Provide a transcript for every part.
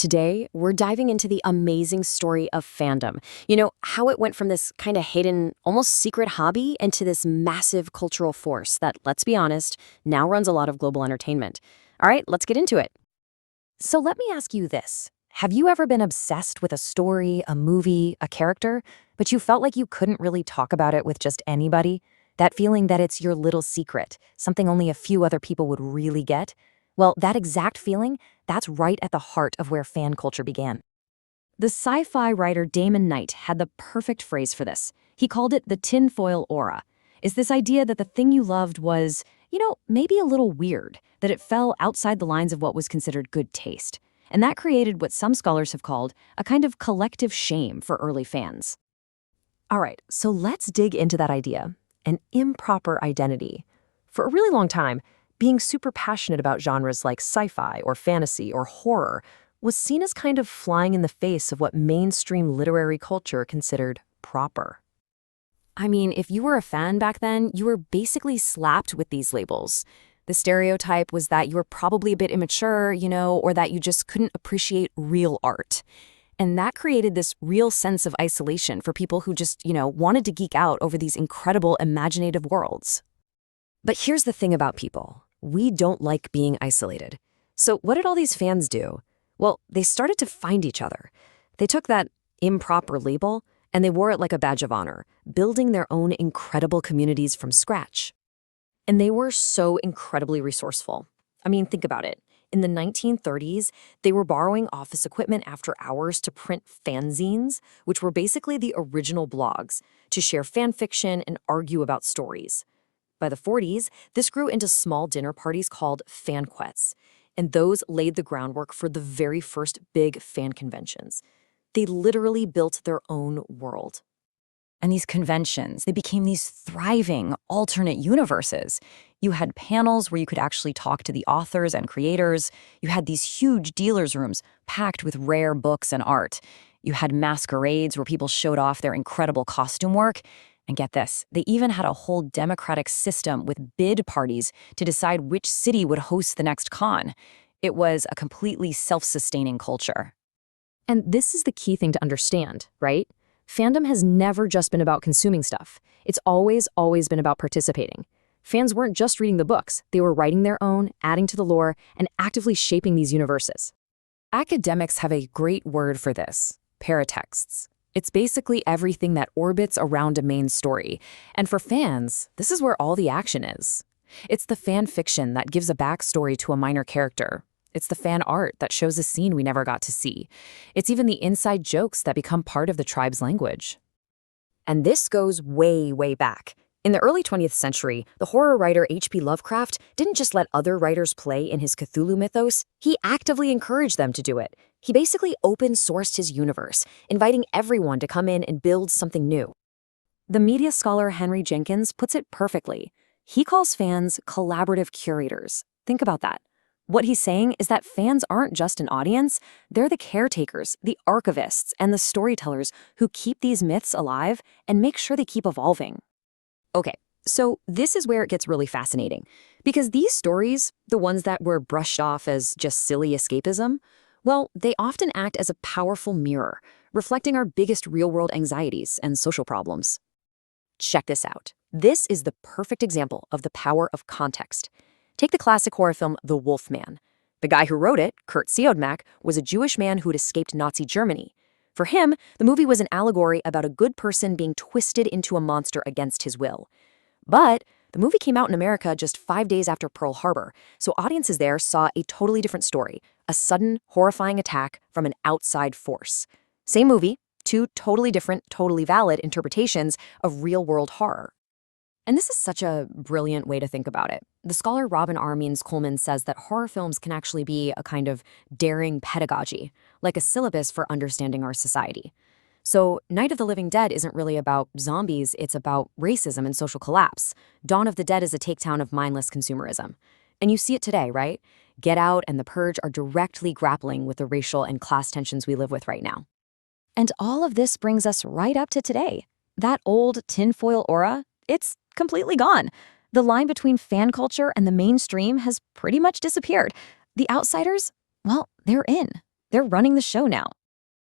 Today, we're diving into the amazing story of fandom. How it went from this kind of hidden, almost secret hobby into this massive cultural force that, let's be honest, now runs a lot of global entertainment. All right, let's get into it. So let me ask you this. Have you ever been obsessed with a story, a movie, a character, but you felt like you couldn't really talk about it with just anybody? That feeling that it's your little secret, something only a few other people would really get? Well, that exact feeling, that's right at the heart of where fan culture began. The sci-fi writer Damon Knight had the perfect phrase for this. He called it the tinfoil aura. It's this idea that the thing you loved was, maybe a little weird, that it fell outside the lines of what was considered good taste. And that created what some scholars have called a kind of collective shame for early fans. All right, so let's dig into that idea, an improper identity. For a really long time, being super passionate about genres like sci-fi or fantasy or horror was seen as kind of flying in the face of what mainstream literary culture considered proper. I mean, if you were a fan back then, you were basically slapped with these labels. The stereotype was that you were probably a bit immature, or that you just couldn't appreciate real art. And that created this real sense of isolation for people who just, wanted to geek out over these incredible imaginative worlds. But here's the thing about people. We don't like being isolated. So what did all these fans do? Well, they started to find each other. They took that improper label and they wore it like a badge of honor, building their own incredible communities from scratch. And they were so incredibly resourceful. I mean, think about it. In the 1930s, they were borrowing office equipment after hours to print fanzines, which were basically the original blogs, to share fan fiction and argue about stories. By the 40s, this grew into small dinner parties called fanquettes, and those laid the groundwork for the very first big fan conventions. They literally built their own world. And these conventions, they became these thriving alternate universes. You had panels where you could actually talk to the authors and creators. You had these huge dealers' rooms packed with rare books and art. You had masquerades where people showed off their incredible costume work. And get this, they even had a whole democratic system with bid parties to decide which city would host the next con. It was a completely self-sustaining culture. And this is the key thing to understand, right? Fandom has never just been about consuming stuff. It's always been about participating. Fans weren't just reading the books, they were writing their own, adding to the lore, and actively shaping these universes. Academics have a great word for this: paratexts. It's basically everything that orbits around a main story. And for fans, this is where all the action is. It's the fan fiction that gives a backstory to a minor character. It's the fan art that shows a scene we never got to see. It's even the inside jokes that become part of the tribe's language. And this goes way back. In the early 20th century, the horror writer H.P. Lovecraft didn't just let other writers play in his Cthulhu mythos, he actively encouraged them to do it. He basically open-sourced his universe, inviting everyone to come in and build something new. The media scholar Henry Jenkins puts it perfectly. He calls fans collaborative curators. Think about that. What he's saying is that fans aren't just an audience, they're the caretakers, the archivists, and the storytellers who keep these myths alive and make sure they keep evolving. Okay, so this is where it gets really fascinating. Because these stories, the ones that were brushed off as just silly escapism, well, they often act as a powerful mirror, reflecting our biggest real-world anxieties and social problems. Check this out. This is the perfect example of the power of context. Take the classic horror film The Wolf Man. The guy who wrote it, Kurt Siodmak, was a Jewish man who had escaped Nazi Germany. For him, the movie was an allegory about a good person being twisted into a monster against his will. But the movie came out in America just 5 days after Pearl Harbor, so audiences there saw a totally different story, a sudden, horrifying attack from an outside force. Same movie, two totally different, totally valid interpretations of real-world horror. And this is such a brilliant way to think about it. The scholar Robin R. Means-Coleman says that horror films can actually be a kind of daring pedagogy, like a syllabus for understanding our society. So Night of the Living Dead isn't really about zombies, it's about racism and social collapse. Dawn of the Dead is a takedown of mindless consumerism. And you see it today, right? Get Out and The Purge are directly grappling with the racial and class tensions we live with right now. And all of this brings us right up to today. That old tinfoil aura, it's completely gone. The line between fan culture and the mainstream has pretty much disappeared. The outsiders, well, they're in. They're running the show now.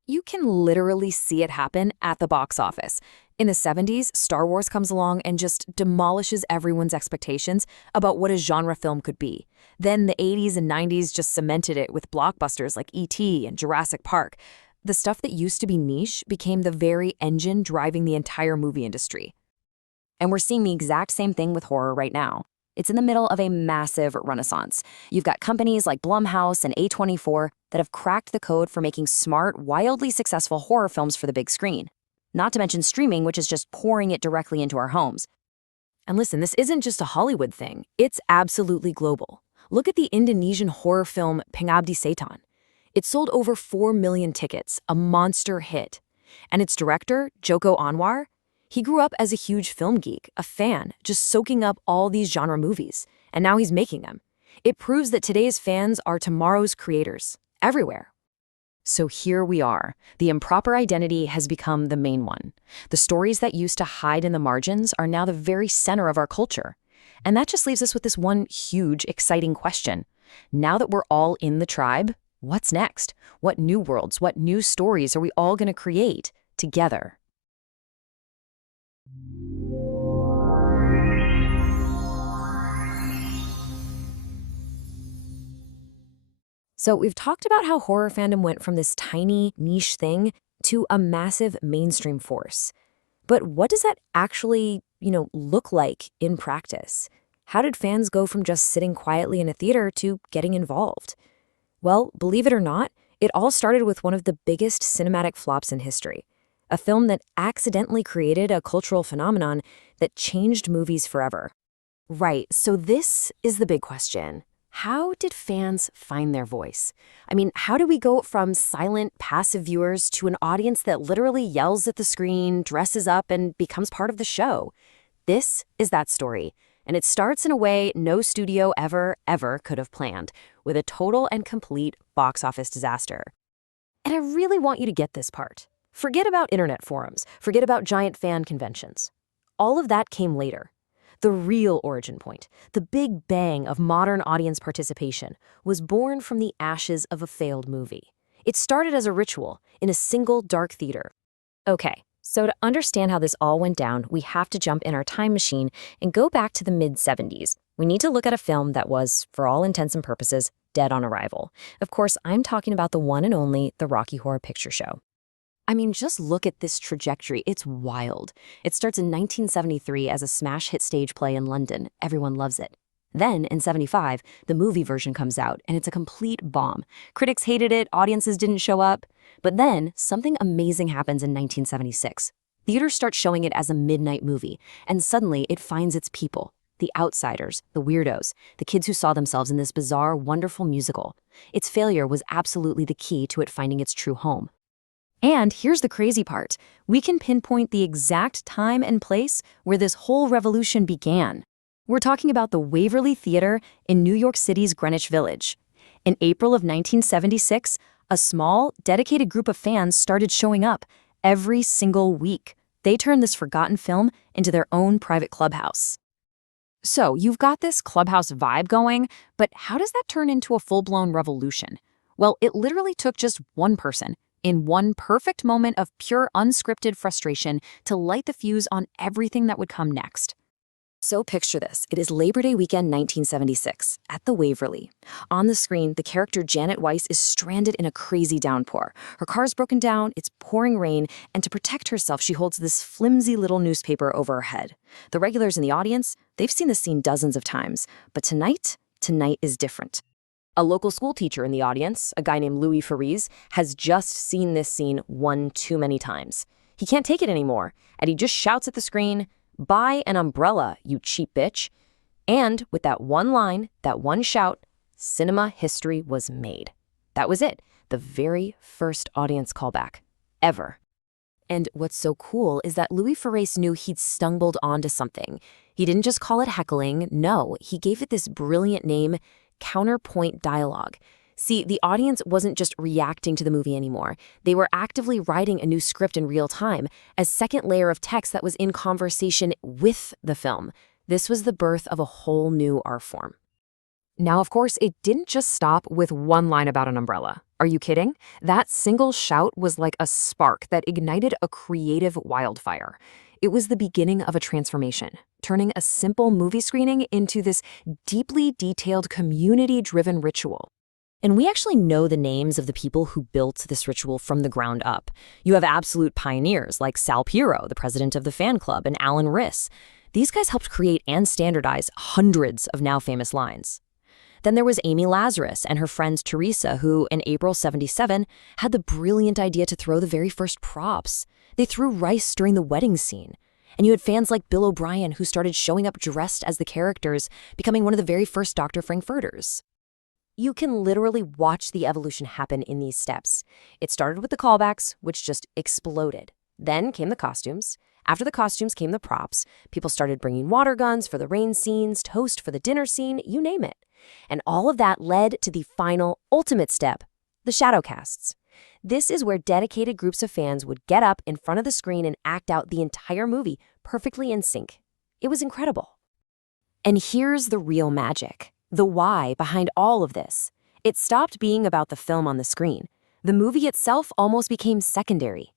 You can literally see it happen at the box office. In the 70s, Star Wars comes along and just demolishes everyone's expectations about what a genre film could be. Then the 80s and 90s just cemented it with blockbusters like E.T. and Jurassic Park. The stuff that used to be niche became the very engine driving the entire movie industry. And we're seeing the exact same thing with horror right now. It's in the middle of a massive renaissance. You've got companies like Blumhouse and A24 that have cracked the code for making smart, wildly successful horror films for the big screen. Not to mention streaming, which is just pouring it directly into our homes. And listen, this isn't just a Hollywood thing. It's absolutely global. Look at the Indonesian horror film Pengabdi Setan. It sold over 4 million tickets, a monster hit. And its director, Joko Anwar, he grew up as a huge film geek, a fan, just soaking up all these genre movies. And now he's making them. It proves that today's fans are tomorrow's creators, everywhere. So here we are. The improper identity has become the main one. The stories that used to hide in the margins are now the very center of our culture. And that just leaves us with this one huge, exciting question. Now that we're all in the tribe, what's next? What new worlds, what new stories are we all going to create together? So we've talked about how horror fandom went from this tiny niche thing to a massive mainstream force. But what does that actually, look like in practice? How did fans go from just sitting quietly in a theater to getting involved? Well, believe it or not, it all started with one of the biggest cinematic flops in history. A film that accidentally created a cultural phenomenon that changed movies forever. Right, so this is the big question. How did fans find their voice? I mean, how do we go from silent, passive viewers to an audience that literally yells at the screen, dresses up, and becomes part of the show? This is that story, and it starts in a way no studio ever could have planned, with a total and complete box office disaster. And I really want you to get this part. Forget about internet forums, forget about giant fan conventions. All of that came later. The real origin point, the big bang of modern audience participation, was born from the ashes of a failed movie. It started as a ritual in a single dark theater. Okay, so to understand how this all went down, we have to jump in our time machine and go back to the mid-70s. We need to look at a film that was, for all intents and purposes, dead on arrival. Of course, I'm talking about the one and only The Rocky Horror Picture Show. I mean, just look at this trajectory. It's wild. It starts in 1973 as a smash hit stage play in London. Everyone loves it. Then, in 75, the movie version comes out, and it's a complete bomb. Critics hated it, audiences didn't show up. But then, something amazing happens in 1976. Theaters start showing it as a midnight movie, and suddenly it finds its people. The outsiders, the weirdos, the kids who saw themselves in this bizarre, wonderful musical. Its failure was absolutely the key to it finding its true home. And here's the crazy part. We can pinpoint the exact time and place where this whole revolution began. We're talking about the Waverly Theater in New York City's Greenwich Village. In April of 1976, a small, dedicated group of fans started showing up every single week. They turned this forgotten film into their own private clubhouse. So you've got this clubhouse vibe going, but how does that turn into a full-blown revolution? Well, it literally took just one person, in one perfect moment of pure unscripted frustration, to light the fuse on everything that would come next. So picture this. It is Labor Day weekend 1976, at the Waverly. On the screen, the character Janet Weiss is stranded in a crazy downpour. Her car's broken down, it's pouring rain, and to protect herself, she holds this flimsy little newspaper over her head. The regulars in the audience, they've seen this scene dozens of times, but tonight is different. A local school teacher in the audience, a guy named Louis Faris, has just seen this scene one too many times. He can't take it anymore, and he just shouts at the screen, "Buy an umbrella, you cheap bitch." And with that one line, that one shout, cinema history was made. That was it, the very first audience callback, ever. And what's so cool is that Louis Faris knew he'd stumbled onto something. He didn't just call it heckling, no, he gave it this brilliant name, counterpoint dialogue. See, the audience wasn't just reacting to the movie anymore. They were actively writing a new script in real time, a second layer of text that was in conversation with the film. This was the birth of a whole new art form. Now, of course, it didn't just stop with one line about an umbrella. Are you kidding? That single shout was like a spark that ignited a creative wildfire. It was the beginning of a transformation, turning a simple movie screening into this deeply detailed community-driven ritual. And we actually know the names of the people who built this ritual from the ground up. You have absolute pioneers like Sal Piro, the president of the fan club, and Alan Riss. These guys helped create and standardize hundreds of now famous lines. Then there was Amy Lazarus and her friend Teresa, who, in April '77, had the brilliant idea to throw the very first props. They threw rice during the wedding scene. And you had fans like Bill O'Brien, who started showing up dressed as the characters, becoming one of the very first Dr. Frankfurters. You can literally watch the evolution happen in these steps. It started with the callbacks, which just exploded. Then came the costumes. After the costumes came the props. People started bringing water guns for the rain scenes, toast for the dinner scene, you name it. And all of that led to the final, ultimate step, the shadow casts. This is where dedicated groups of fans would get up in front of the screen and act out the entire movie perfectly in sync. It was incredible. And here's the real magic, the why behind all of this. It stopped being about the film on the screen. The movie itself almost became secondary.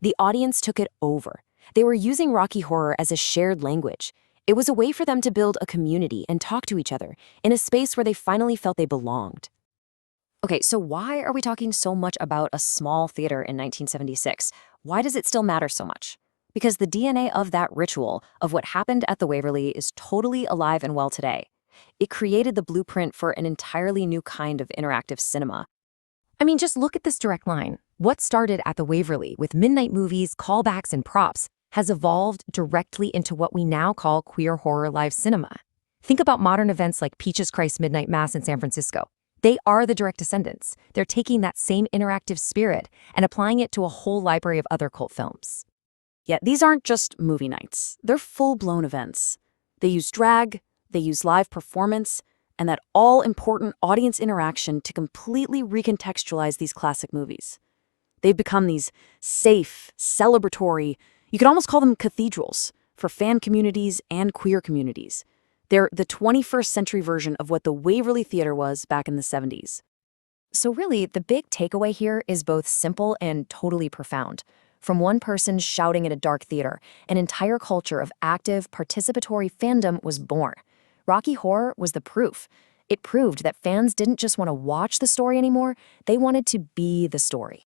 The audience took it over. They were using Rocky Horror as a shared language. It was a way for them to build a community and talk to each other in a space where they finally felt they belonged. Okay, so why are we talking so much about a small theater in 1976? Why does it still matter so much? Because the DNA of that ritual, of what happened at the Waverly, is totally alive and well today. It created the blueprint for an entirely new kind of interactive cinema. I mean, just look at this direct line. What started at the Waverly with midnight movies, callbacks, and props has evolved directly into what we now call queer horror live cinema. Think about modern events like Peaches Christ Midnight Mass in San Francisco. They are the direct descendants. They're taking that same interactive spirit and applying it to a whole library of other cult films. Yet these aren't just movie nights. They're full-blown events. They use drag, they use live performance, and that all-important audience interaction to completely recontextualize these classic movies. They've become these safe, celebratory, you could almost call them cathedrals, for fan communities and queer communities. They're the 21st century version of what the Waverly Theater was back in the 70s. So really, the big takeaway here is both simple and totally profound. From one person shouting at a dark theater, an entire culture of active, participatory fandom was born. Rocky Horror was the proof. It proved that fans didn't just want to watch the story anymore, they wanted to be the story.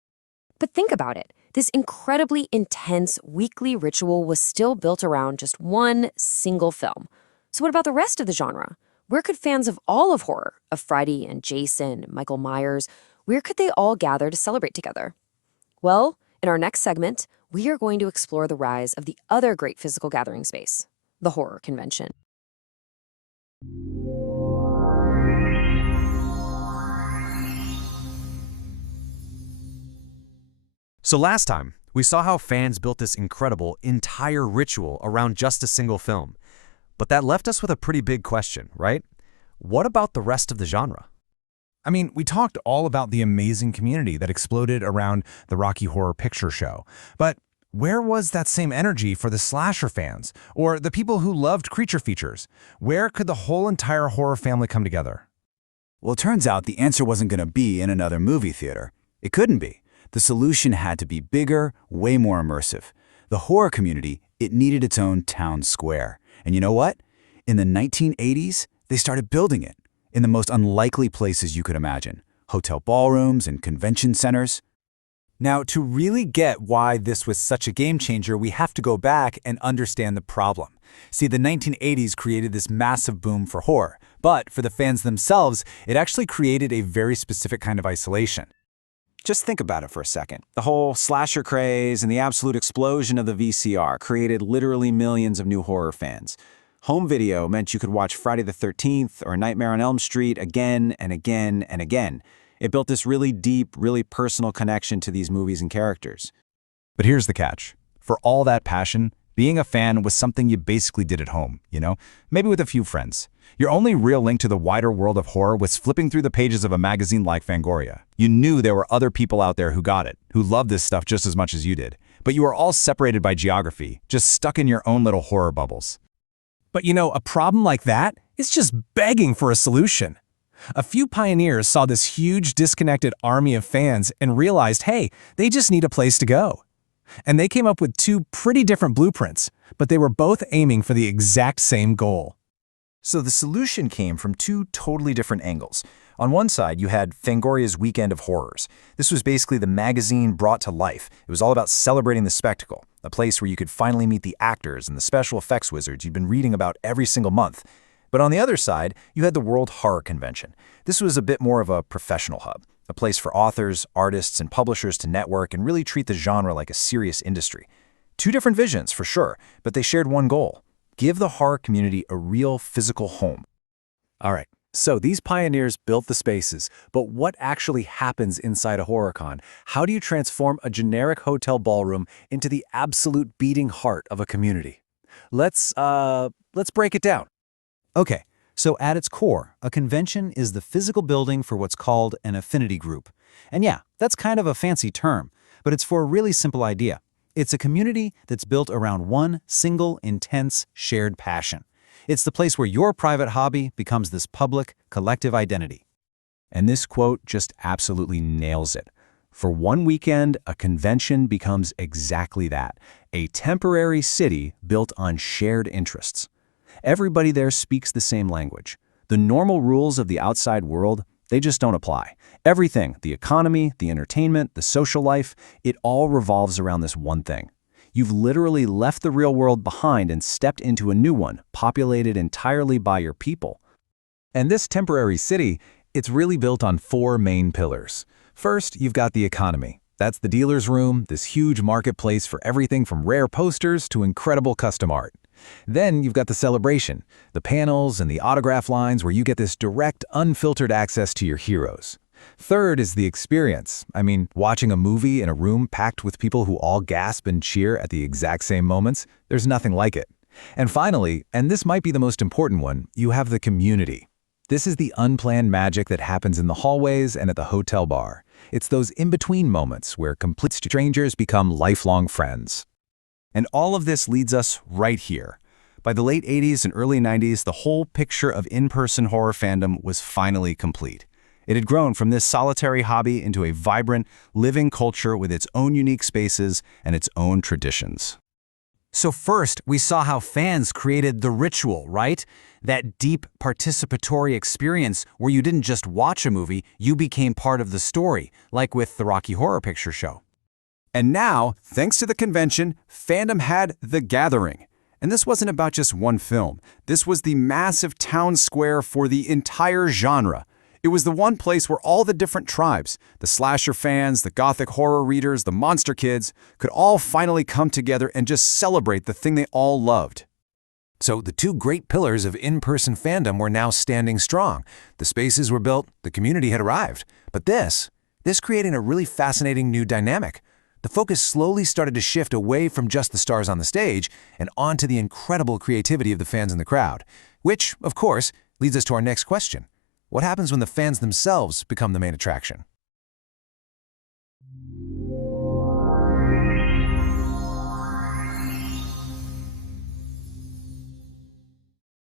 But think about it. This incredibly intense weekly ritual was still built around just one single film. So what about the rest of the genre? Where could fans of all of horror, of Friday and Jason, Michael Myers, where could they all gather to celebrate together? Well, in our next segment, we are going to explore the rise of the other great physical gathering space, the horror convention. So last time, we saw how fans built this incredible, entire ritual around just a single film. But that left us with a pretty big question, right? What about the rest of the genre? I mean, we talked all about the amazing community that exploded around the Rocky Horror Picture Show. But where was that same energy for the slasher fans, or the people who loved creature features? Where could the whole entire horror family come together? Well, it turns out the answer wasn't going to be in another movie theater. It couldn't be. The solution had to be bigger, way more immersive. The horror community, it needed its own town square. And you know what? In the 1980s, they started building it in the most unlikely places you could imagine. Hotel ballrooms and convention centers. Now, to really get why this was such a game changer, we have to go back and understand the problem. See, the 1980s created this massive boom for horror, but for the fans themselves, it actually created a very specific kind of isolation. Just think about it for a second. The whole slasher craze and the absolute explosion of the VCR created literally millions of new horror fans. Home video meant you could watch Friday the 13th or Nightmare on Elm Street again and again and again. It built this really deep, really personal connection to these movies and characters. But here's the catch. For all that passion, being a fan was something you basically did at home, maybe with a few friends. Your only real link to the wider world of horror was flipping through the pages of a magazine like Fangoria. You knew there were other people out there who got it, who loved this stuff just as much as you did. But you were all separated by geography, just stuck in your own little horror bubbles. But a problem like that is just begging for a solution. A few pioneers saw this huge disconnected army of fans and realized, hey, they just need a place to go. And they came up with two pretty different blueprints, but they were both aiming for the exact same goal. So the solution came from two totally different angles. On one side, you had Fangoria's Weekend of Horrors. This was basically the magazine brought to life. It was all about celebrating the spectacle, a place where you could finally meet the actors and the special effects wizards you'd been reading about every single month. But on the other side, you had the World Horror Convention. This was a bit more of a professional hub, a place for authors, artists, and publishers to network and really treat the genre like a serious industry. Two different visions, for sure, but they shared one goal: give the horror community a real physical home. All right, so these pioneers built the spaces, but what actually happens inside a HorrorCon? How do you transform a generic hotel ballroom into the absolute beating heart of a community? Let's break it down. Okay, so at its core, a convention is the physical building for what's called an affinity group. And yeah, that's kind of a fancy term, but it's for a really simple idea. It's a community that's built around one single, intense, shared passion. It's the place where your private hobby becomes this public, collective identity. And this quote just absolutely nails it. For one weekend, a convention becomes exactly that, a temporary city built on shared interests. Everybody there speaks the same language. The normal rules of the outside world, they just don't apply. Everything, the economy, the entertainment, the social life, it all revolves around this one thing. You've literally left the real world behind and stepped into a new one, populated entirely by your people. And this temporary city, it's really built on four main pillars. First, you've got the economy. That's the dealer's room, this huge marketplace for everything from rare posters to incredible custom art. Then you've got the celebration, the panels and the autograph lines where you get this direct, unfiltered access to your heroes. Third is the experience. I mean, watching a movie in a room packed with people who all gasp and cheer at the exact same moments, there's nothing like it. And finally, and this might be the most important one, you have the community. This is the unplanned magic that happens in the hallways and at the hotel bar. It's those in-between moments where complete strangers become lifelong friends. And all of this leads us right here. By the late 80s and early 90s, the whole picture of in-person horror fandom was finally complete. It had grown from this solitary hobby into a vibrant, living culture with its own unique spaces and its own traditions. So first, we saw how fans created the ritual, right? That deep participatory experience where you didn't just watch a movie, you became part of the story, like with the Rocky Horror Picture Show. And now, thanks to the convention, fandom had The Gathering. And this wasn't about just one film. This was the massive town square for the entire genre. It was the one place where all the different tribes, the slasher fans, the gothic horror readers, the monster kids, could all finally come together and just celebrate the thing they all loved. So the two great pillars of in-person fandom were now standing strong. The spaces were built, the community had arrived. But this created a really fascinating new dynamic. The focus slowly started to shift away from just the stars on the stage and onto the incredible creativity of the fans in the crowd. Which, of course, leads us to our next question. What happens when the fans themselves become the main attraction?